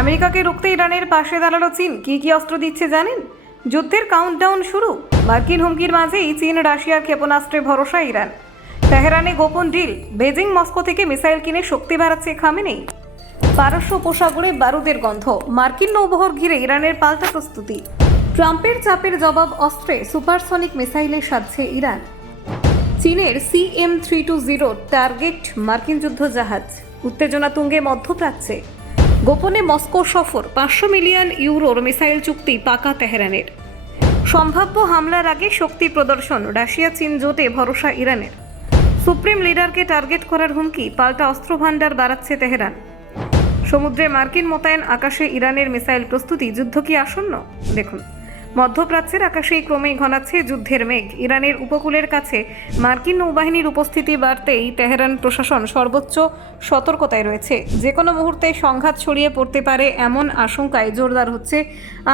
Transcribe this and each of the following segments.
আমেরিকাকে রুখতে ইরানের পাশে দাঁড়ালো চীন। কি অস্ত্র দিচ্ছে জানেন? যুদ্ধের কাউন্টডাউন শুরু। মার্কিন হুমকির মাঝেই চীন রাশিয়ার ক্ষেপণাস্ত্রে ভরসা ইরান। তেহরানে গোপন ডিল। বেজিং মস্কো থেকে মিসাইল কিনে শক্তি বাড়াচ্ছে খামেনেই। পারস্য উপসাগরে বারুদের গন্ধ। মার্কিন নৌবহর ঘিরে ইরানের পাল্টা প্রস্তুতি। ট্রাম্পের চাপের জবাব অস্ত্রে সুপারসনিক মিসাইলে সাজছে ইরান। চীনের CM-320 টার্গেট মার্কিন যুদ্ধজাহাজ। উত্তেজনা তুঙ্গে মধ্যপ্রাচ্যে। গোপনে মস্কো সফর। 500 মিলিয়ন ইউরোর মিসাইল চুক্তি পাকা তেহরানের। সম্ভাব্য হামলার আগে শক্তি প্রদর্শন। রাশিয়া চীন জোটে ভরসা ইরানের। সুপ্রিম লিডারকে টার্গেট করার হুমকি। পাল্টা অস্ত্র ভান্ডার বাড়াচ্ছে তেহরান। সমুদ্রে মার্কিন মোতায়েন, আকাশে ইরানের মিসাইল প্রস্তুতি। যুদ্ধ কি আসন্ন? দেখুন, মধ্যপ্রাচ্যের আকাশেই ক্রমেই ঘনাচ্ছে যুদ্ধের মেঘ। ইরানের উপকূলের কাছে মার্কিন নৌবাহিনীর উপস্থিতি বাড়তেই তেহরান প্রশাসন সর্বোচ্চ সতর্কতায় রয়েছে। যে কোনো মুহূর্তে সংঘাত ছড়িয়ে পড়তে পারে এমন আশঙ্কায় জোরদার হচ্ছে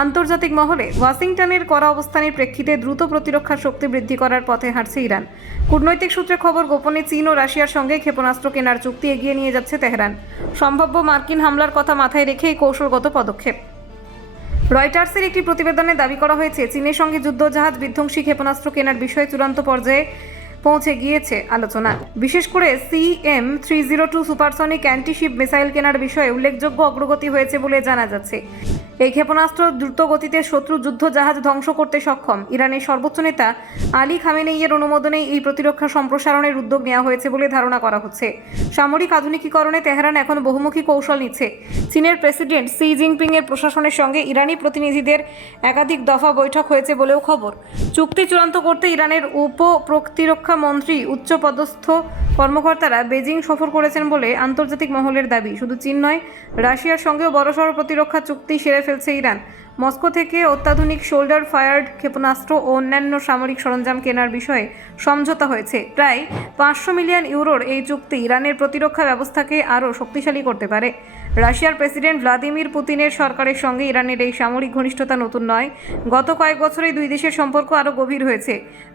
আন্তর্জাতিক মহলে। ওয়াশিংটনের কড়া অবস্থানের প্রেক্ষিতে দ্রুত প্রতিরক্ষা শক্তি বৃদ্ধি করার পথে হাঁটছে ইরান। কূটনৈতিক সূত্রে খবর, গোপনে চীন ও রাশিয়ার সঙ্গে ক্ষেপণাস্ত্র কেনার চুক্তি এগিয়ে নিয়ে যাচ্ছে তেহরান। সম্ভাব্য মার্কিন হামলার কথা মাথায় রেখে এই কৌশলগত পদক্ষেপ। রয়টার্সের একটি প্রতিবেদনে দাবি করা হয়েছে, চীনের সঙ্গে যুদ্ধজাহাজ বিধ্বংসী ক্ষেপণাস্ত্র কেনার বিষয়ে চূড়ান্ত পর্যায়ে পৌঁছে গিয়েছে আলোচনা। বিশেষ করে CM-302 সুপারসনিক অ্যান্টিশিপ মিসাইল কেনার বিষয়ে উল্লেখযোগ্য অগ্রগতি হয়েছে বলে জানা যাচ্ছে। এই ক্ষেপণাস্ত্র দ্রুত গতিতে শত্রু যুদ্ধজাহাজ ধ্বংস করতে সক্ষম। ইরানের সর্বোচ্চ নেতা আলী খামেনেইয়ের অনুমোদনেই এই প্রতিরক্ষা সম্প্রসারণের উদ্যোগ নেওয়া হয়েছে বলে ধারণা করা হচ্ছে। সামরিক আধুনিকীকরণে তেহরান এখন বহুমুখী কৌশল নিচ্ছে। চীনের প্রেসিডেন্ট শি জিনপিং এর প্রশাসনের সঙ্গে ইরানি প্রতিনিধিদের একাধিক দফা বৈঠক হয়েছে বলেও খবর। চুক্তি চূড়ান্ত করতে ইরানের প্রতিরক্ষা মন্ত্রী উচ্চপদস্থ কর্মকর্তারা বেজিং সফর করেছেন বলে আন্তর্জাতিক মহলের দাবি। শুধু চীন নয়, রাশিয়ার সঙ্গেও বড়সড় প্রতিরক্ষা চুক্তি সেরে ফেলছে ইরান। মস্কো থেকে অত্যাধুনিক শোল্ডার ফায়ার্ড ক্ষেপণাস্ত্র ও অন্যান্য সামরিক সরঞ্জাম কেনার বিষয়ে সমঝোতা হয়েছে। প্রায় 500 মিলিয়ন ইউরোর এই চুক্তি ইরানের প্রতিরক্ষা ব্যবস্থাকে আরও শক্তিশালী করতে পারে। রাশিয়ার প্রেসিডেন্ট ভ্লাদিমির পুতিনের সরকারের সঙ্গে ইরানের এই সামরিক ঘনিষ্ঠতা নতুন নয়। গত কয়েক বছরেই দুই দেশের সম্পর্ক আরও গভীর হয়েছে,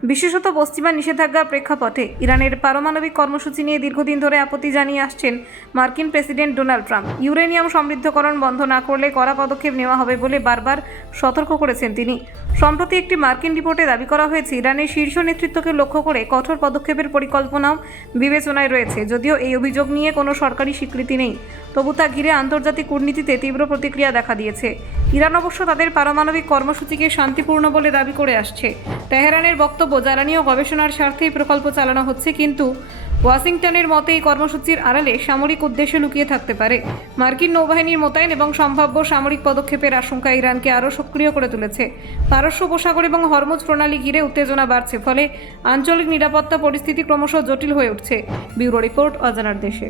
বিশেষত পশ্চিমা নিষেধাজ্ঞার প্রেক্ষাপটে। ইরানের পারমাণবিক কর্মসূচি নিয়ে দীর্ঘদিন ধরে আপত্তি জানিয়ে আসছেন মার্কিন প্রেসিডেন্ট ডোনাল্ড ট্রাম্প। ইউরেনিয়াম সমৃদ্ধকরণ বন্ধ না করলে কড়া পদক্ষেপ নেওয়া হবে বলে বারবার সতর্ক করেছেন তিনি। সম্প্রতি একটি মার্কিন রিপোর্টে দাবি করা হয়েছে, ইরানের শীর্ষ নেতৃত্বকে লক্ষ্য করে কঠোর পদক্ষেপের পরিকল্পনাও বিবেচনায় রয়েছে। যদিও এই অভিযোগ নিয়ে কোনো সরকারি স্বীকৃতি নেই, তবু তা ঘিরে আন্তর্জাতিক কূটনীতিতে তীব্র প্রতিক্রিয়া দেখা দিয়েছে। ইরান অবশ্য তাদের পারমাণবিক কর্মসূচিকে শান্তিপূর্ণ বলে দাবি করে আসছে। তেহরানের বক্তব্য, জ্বালানি ও গবেষণার স্বার্থেই প্রকল্প চালানো হচ্ছে, কিন্তু ওয়াশিংটনের মতে এই কর্মসূচির আড়ালে সামরিক উদ্দেশ্য লুকিয়ে থাকতে পারে। মার্কিন নৌবাহিনীর মোতায়েন এবং সম্ভাব্য সামরিক পদক্ষেপের আশঙ্কা ইরানকে আরও সক্রিয় করে তুলেছে। পারস্য উপসাগর এবং হরমুজ প্রণালী ঘিরে উত্তেজনা বাড়ছে, ফলে আঞ্চলিক নিরাপত্তা পরিস্থিতি ক্রমশ জটিল হয়ে উঠছে। ব্যুরো রিপোর্ট, অজানার দেশে।